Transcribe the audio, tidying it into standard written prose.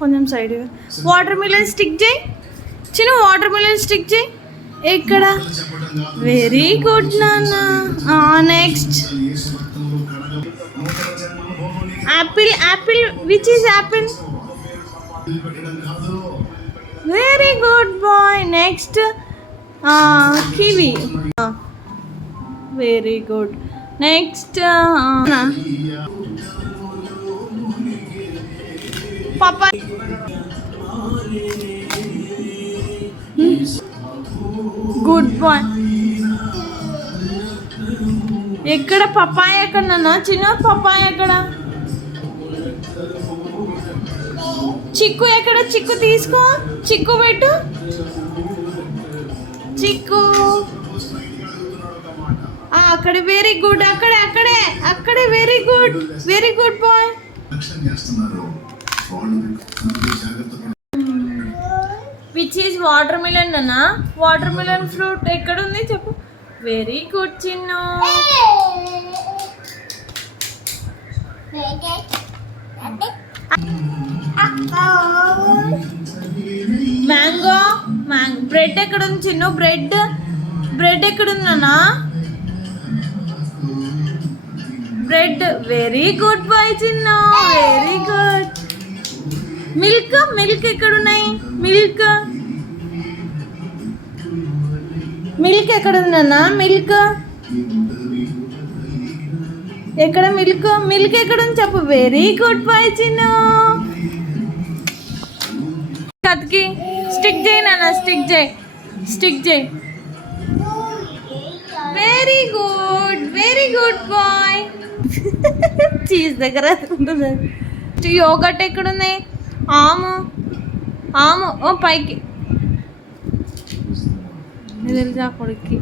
కొంచెం side. Water melon stick చేయి చిన్న, వాటర్ మిలన్ స్టిక్ చేయి. ఇక్కడ వెరీ గుడ్ నాన్న. Next apple. Apple which is apple? Very good boy. Next kiwi. Very good. Next papaya. Good boy. ఎక్కడ papaya ఎక్కడ నాన్న? చిన్న పపాయ ఎక్కడ? చిక్కు ఎక్కడ? చిక్కు తీసుకో, చిక్కు పెట్టు. చిక్కు అక్కడ. Very good. అక్కడే అక్కడే అక్కడే. Very good, very good boy. Which is watermelon అన్నా? వాటర్ మిలన్ ఫ్రూట్ ఎక్కడ ఉంది చెప్పు. Very good Chinnu. Mango. Bread ఎక్కడ ఉంది చిన్ను? బ్రెడ్. బ్రెడ్ ఎక్కడ ఉందన్నా? Bread. Very good boy Chinnu, very good. Milk. Milk ఎక్కడ ఉన్నాయి? మిల్క్. మిల్క్ ఎక్కడ ఉందన్నా? మిల్క్ ఎక్కడ? మిల్క్. మిల్క్ ఎక్కడ ఉంది చెప్పు. Very good boy Chinnu. కత్కి స్టిక్ చేయి నాన్న, స్టిక్ చేయి, స్టిక్ చేయి. Very good, very good boy. Cheese దగ్గర ఉంటుంది. యోగట్ ఎక్కడున్నాయి? ఆము. ఆము. ఓ పైకి తెలుసా కొడుక్కి.